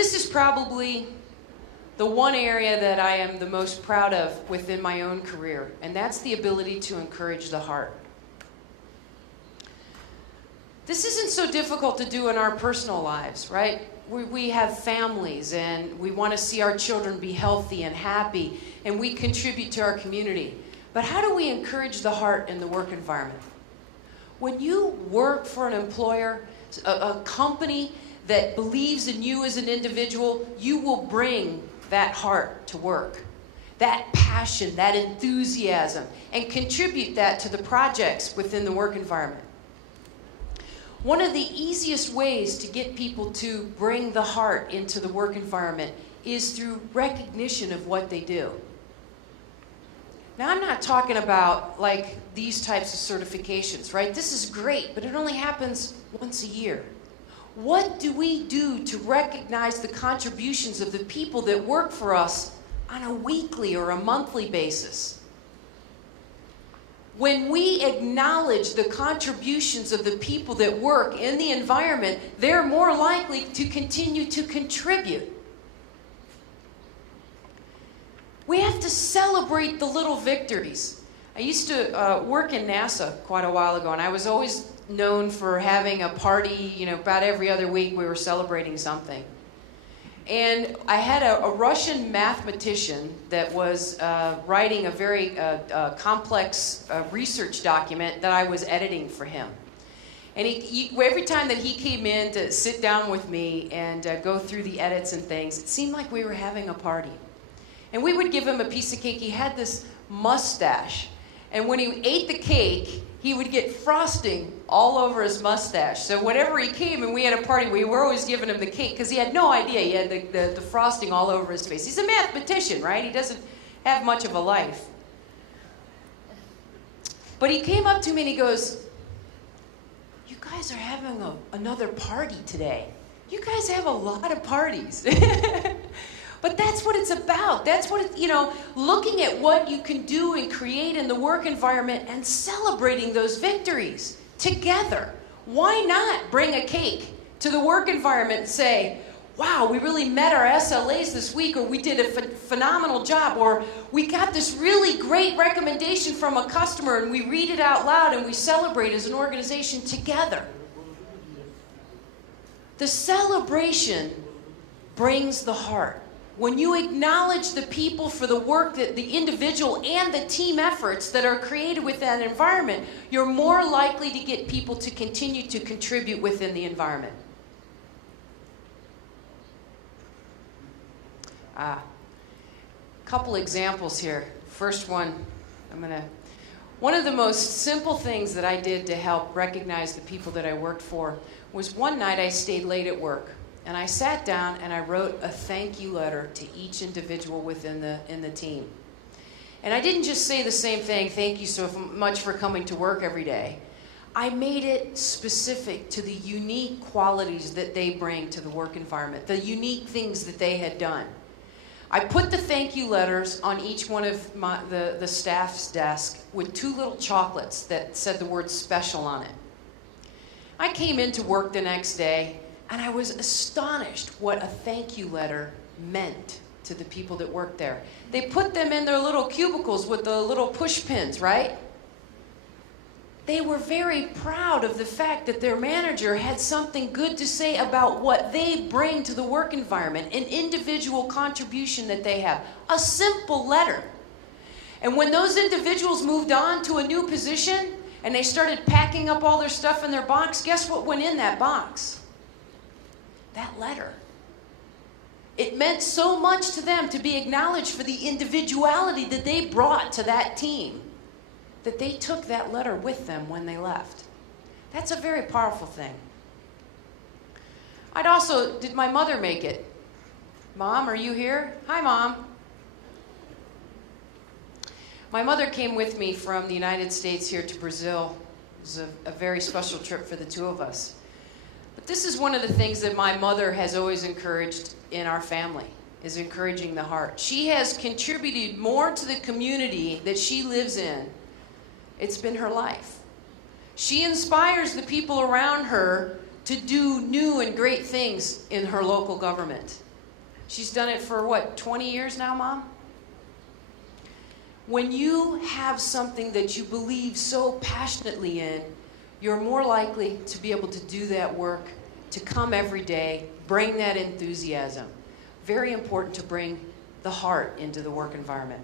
This is probably the one area that I am the most proud of within my own career, and that's the ability to encourage the heart. This isn't so difficult to do in our personal lives, right? We have families, and we want to see our children be healthy and happy, and we contribute to our community. But how do we encourage the heart in the work environment? When you work for an employer, a company that believes in you as an individual, you will bring that heart to work, that passion, that enthusiasm, and contribute that to the projects within the work environment. One of the easiest ways to get people to bring the heart into the work environment is through recognition of what they do. Now, I'm not talking about like these types of certifications, right? This is great, but it only happens once a year. What do we do to recognize the contributions of the people that work for us on a weekly or a monthly basis? When we acknowledge the contributions of the people that work in the environment, they're more likely to continue to contribute. We have to celebrate the little victories. I used to work in NASA quite a while ago, and I was always known for having a party, about every other week we were celebrating something. And I had a Russian mathematician that was writing a very complex research document that I was editing for him. And every time that he came in to sit down with me and go through the edits and things, it seemed like we were having a party. And we would give him a piece of cake. He had this mustache. And when he ate the cake, he would get frosting all over his mustache. So whenever he came and we had a party, we were always giving him the cake because he had no idea he had the frosting all over his face. He's a mathematician, right? He doesn't have much of a life. But he came up to me and he goes, "You guys are having another party today. You guys have a lot of parties." But that's what it's about. That's what looking at what you can do and create in the work environment and celebrating those victories together. Why not bring a cake to the work environment and say, "Wow, we really met our SLAs this week," or "We did a phenomenal job," or "We got this really great recommendation from a customer," and we read it out loud and we celebrate as an organization together. The celebration brings the heart. When you acknowledge the people for the work, that the individual and the team efforts that are created with that environment, you're more likely to get people to continue to contribute within the environment. Couple examples here. First one, one of the most simple things that I did to help recognize the people that I worked for was one night I stayed late at work. And I sat down and I wrote a thank you letter to each individual within the team. And I didn't just say the same thing, "Thank you so much for coming to work every day." I made it specific to the unique qualities that they bring to the work environment, the unique things that they had done. I put the thank you letters on each one of the staff's desk with 2 little chocolates that said the word "special" on it. I came into work the next day, and I was astonished what a thank you letter meant to the people that worked there. They put them in their little cubicles with the little push pins, right? They were very proud of the fact that their manager had something good to say about what they bring to the work environment, an individual contribution that they have, a simple letter. And when those individuals moved on to a new position and they started packing up all their stuff in their box, guess what went in that box? That letter. It meant so much to them to be acknowledged for the individuality that they brought to that team, that they took that letter with them when they left. That's a very powerful thing. Did my mother make it? Mom, are you here? Hi, Mom. My mother came with me from the United States here to Brazil. It was a very special trip for the 2 of us. But this is one of the things that my mother has always encouraged in our family, is encouraging the heart. She has contributed more to the community that she lives in. It's been her life. She inspires the people around her to do new and great things in her local government. She's done it for, what, 20 years now, Mom? When you have something that you believe so passionately in, you're more likely to be able to do that work, to come every day, bring that enthusiasm. Very important to bring the heart into the work environment.